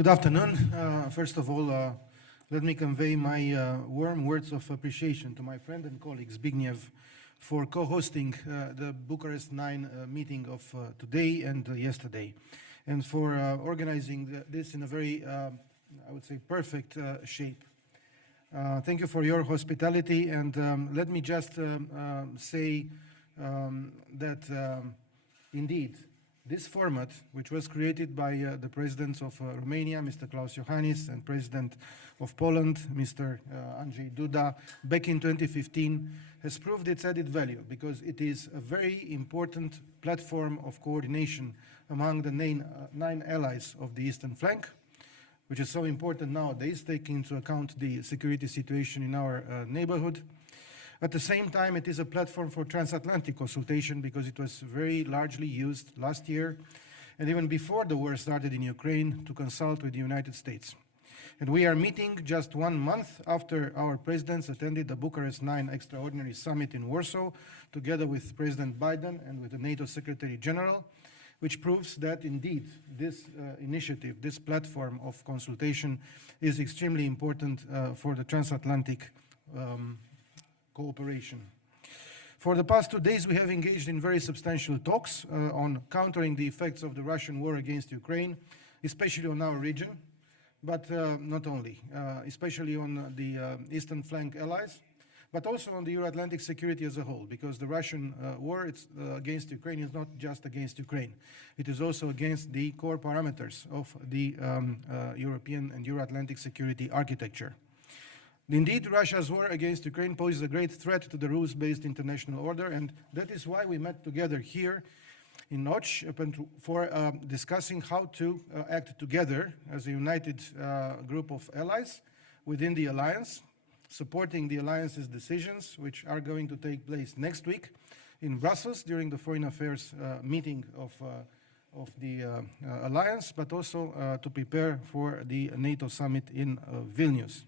Good afternoon. First of all, let me convey my warm words of appreciation to my friend and colleague Zbigniew for co-hosting the Bucharest 9 meeting of today and yesterday, and for organizing this in a very, I would say, perfect shape. Thank you for your hospitality, and let me just say that indeed, this format, which was created by the presidents of Romania, Mr. Klaus Iohannis, and President of Poland, Mr. Andrzej Duda, back in 2015, has proved its added value because it is a very important platform of coordination among the nine allies of the eastern flank, which is so important nowadays, taking into account the security situation in our neighborhood. At the same time, it is a platform for transatlantic consultation because it was very largely used last year and even before the war started in Ukraine to consult with the United States. And we are meeting just 1 month after our presidents attended the Bucharest 9 Extraordinary Summit in Warsaw, together with President Biden and with the NATO Secretary General, which proves that indeed this initiative, this platform of consultation is extremely important for the transatlantic cooperation. For the past 2 days, we have engaged in very substantial talks on countering the effects of the Russian war against Ukraine, especially on our region, but not only, especially on the eastern flank allies, but also on the Euro-Atlantic security as a whole, because the Russian war against Ukraine is not just against Ukraine. It is also against the core parameters of the European and Euro-Atlantic security architecture. Indeed, Russia's war against Ukraine poses a great threat to the rules-based international order, and that is why we met together here in Łódź for discussing how to act together as a united group of allies within the alliance, supporting the alliance's decisions, which are going to take place next week in Brussels during the Foreign Affairs meeting of the alliance, but also to prepare for the NATO summit in Vilnius.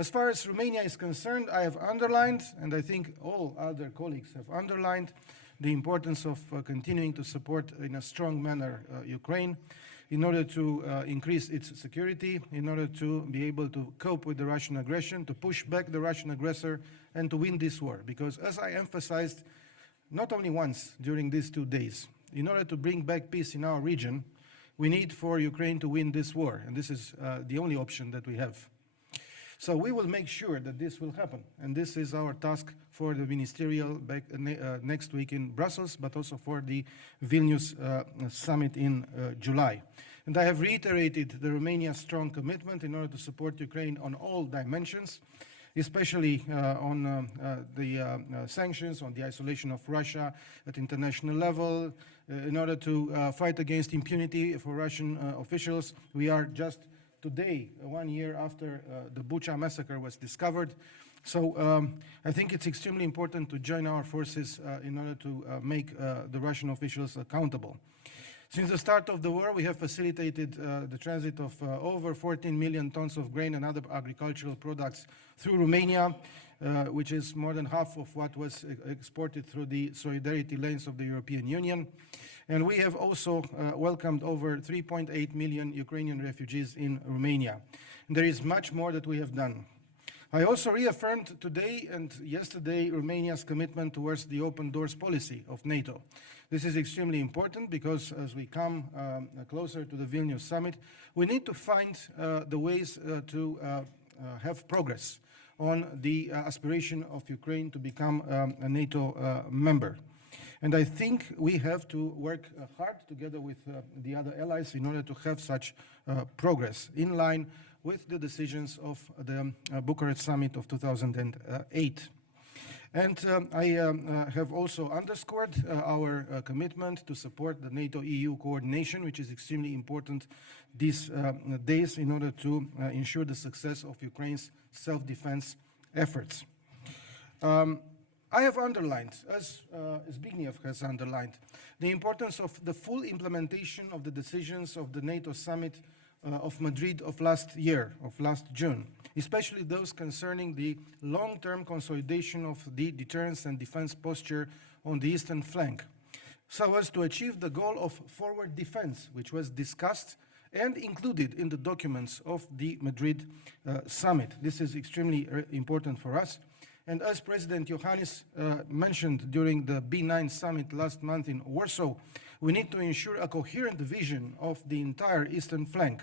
As far as Romania is concerned, I have underlined, and I think all other colleagues have underlined, the importance of continuing to support in a strong manner Ukraine in order to increase its security, in order to be able to cope with the Russian aggression, to push back the Russian aggressor, and to win this war. Because as I emphasized not only once during these 2 days, in order to bring back peace in our region, we need for Ukraine to win this war, and this is the only option that we have. So we will make sure that this will happen, and this is our task for the ministerial next week in Brussels, but also for the Vilnius summit in July. And I have reiterated the Romania's strong commitment in order to support Ukraine on all dimensions, especially on the sanctions, on the isolation of Russia at international level, in order to fight against impunity for Russian officials. We are just today, 1 year after the Bucha massacre was discovered. So I think it's extremely important to join our forces in order to make the Russian officials accountable. Since the start of the war, we have facilitated the transit of over 14 million tons of grain and other agricultural products through Romania, which is more than half of what was exported through the solidarity lanes of the European Union. And we have also welcomed over 3.8 million Ukrainian refugees in Romania. And there is much more that we have done. I also reaffirmed today and yesterday Romania's commitment towards the open doors policy of NATO. This is extremely important because as we come closer to the Vilnius summit, we need to find the ways to have progress on the aspiration of Ukraine to become a NATO member. And I think we have to work hard together with the other allies in order to have such progress in line with the decisions of the Bucharest summit of 2008. And I have also underscored our commitment to support the NATO-EU coordination, which is extremely important these days in order to ensure the success of Ukraine's self-defense efforts. I have underlined, as Zbigniew has underlined, the importance of the full implementation of the decisions of the NATO summit of Madrid of last year, of last June, especially those concerning the long-term consolidation of the deterrence and defense posture on the eastern flank, so as to achieve the goal of forward defense, which was discussed and included in the documents of the Madrid summit. This is extremely important for us. And as President Iohannis mentioned during the B9 summit last month in Warsaw, we need to ensure a coherent vision of the entire eastern flank,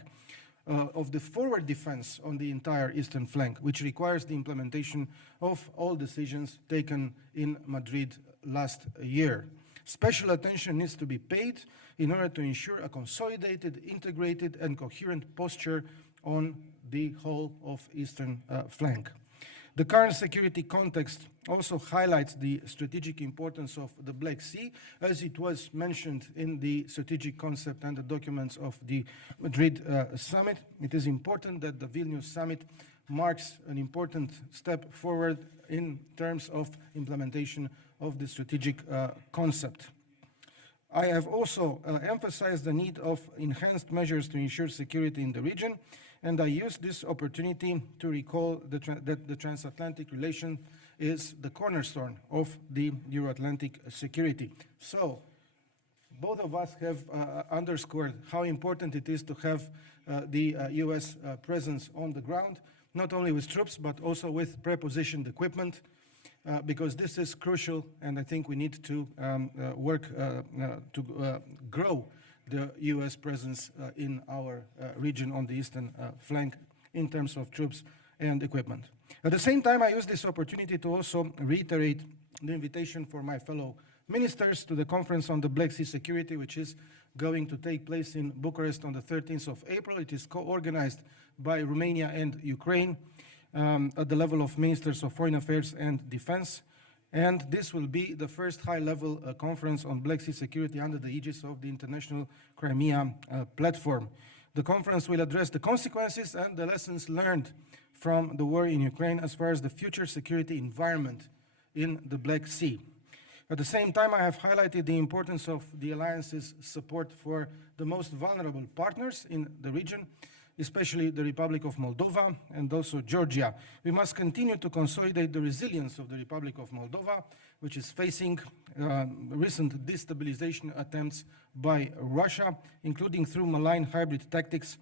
of the forward defense on the entire eastern flank, which requires the implementation of all decisions taken in Madrid last year. Special attention needs to be paid in order to ensure a consolidated, integrated, and coherent posture on the whole of eastern flank. The current security context also highlights the strategic importance of the Black Sea, as it was mentioned in the strategic concept and the documents of the Madrid summit. It is important that the Vilnius summit marks an important step forward in terms of implementation of the strategic concept. I have also emphasized the need of enhanced measures to ensure security in the region, and I use this opportunity to recall that the transatlantic relation is the cornerstone of the Euro-Atlantic security. So, both of us have underscored how important it is to have the US presence on the ground, not only with troops, but also with prepositioned equipment, because this is crucial, and I think we need to work to grow the US presence in our region on the eastern flank in terms of troops and equipment. At the same time, I use this opportunity to also reiterate the invitation for my fellow ministers to the Conference on the Black Sea Security, which is going to take place in Bucharest on the 13th of April. It is co-organized by Romania and Ukraine at the level of Ministers of Foreign Affairs and Defense. And this will be the first high-level conference on Black Sea security under the aegis of the International Crimea Platform. The conference will address the consequences and the lessons learned from the war in Ukraine as far as the future security environment in the Black Sea. At the same time, I have highlighted the importance of the alliance's support for the most vulnerable partners in the region, especially the Republic of Moldova and also Georgia. We must continue to consolidate the resilience of the Republic of Moldova, which is facing recent destabilization attempts by Russia, including through malign hybrid tactics.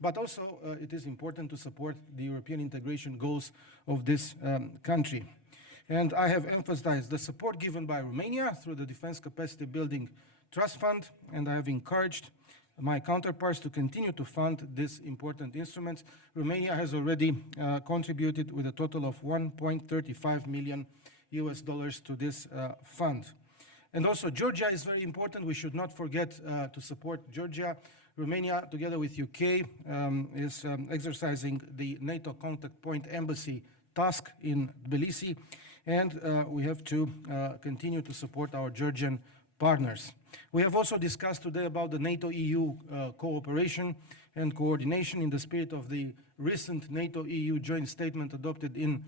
But also it is important to support the European integration goals of this country. And I have emphasized the support given by Romania through the Defense Capacity Building Trust Fund, and I have encouraged my counterparts to continue to fund these important instruments. Romania has already contributed with a total of $1.35 million to this fund. And also Georgia is very important. We should not forget to support Georgia. Romania, together with UK, is exercising the NATO contact point embassy task in Tbilisi, and we have to continue to support our Georgian partners. We have also discussed today about the NATO-EU cooperation and coordination in the spirit of the recent NATO-EU joint statement adopted in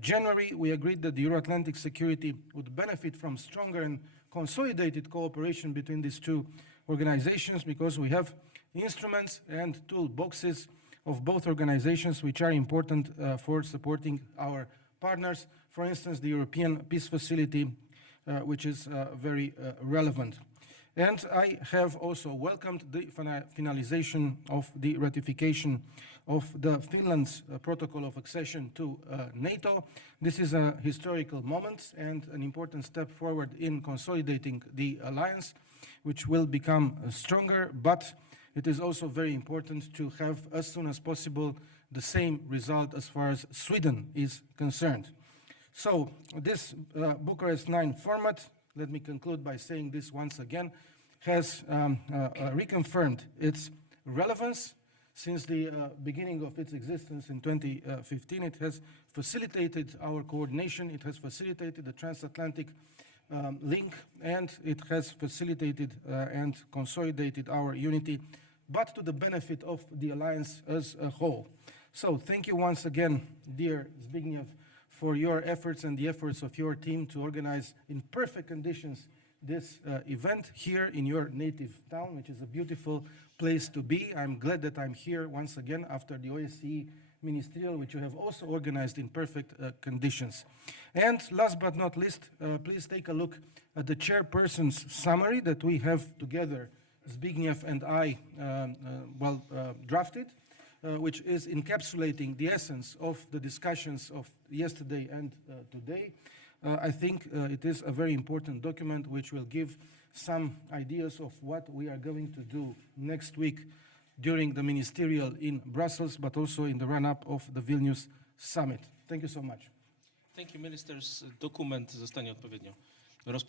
January. We agreed that the Euro-Atlantic security would benefit from stronger and consolidated cooperation between these two organizations, because we have instruments and toolboxes of both organizations which are important for supporting our partners. For instance, the European Peace Facility, which is very relevant. And I have also welcomed the finalization of the ratification of the Finland's protocol of accession to NATO. This is a historical moment and an important step forward in consolidating the alliance, which will become stronger, but it is also very important to have, as soon as possible, the same result as far as Sweden is concerned. So this Bucharest 9 format, let me conclude by saying this once again, has reconfirmed its relevance since the beginning of its existence in 2015. It has facilitated our coordination, it has facilitated the transatlantic link, and it has facilitated and consolidated our unity, but to the benefit of the alliance as a whole. So thank you once again, dear Zbigniew, for your efforts and the efforts of your team to organize in perfect conditions this event here in your native town, which is a beautiful place to be. I'm glad that I'm here once again after the OSCE Ministerial, which you have also organized in perfect conditions. And last but not least, please take a look at the chairperson's summary that we have together Zbigniew and I drafted, which is encapsulating the essence of the discussions of yesterday and today. I think it is a very important document which will give some ideas of what we are going to do next week during the ministerial in Brussels, but also in the run-up of the Vilnius summit. Thank you so much. Thank you, ministers. Dokument zostanie odpowiednio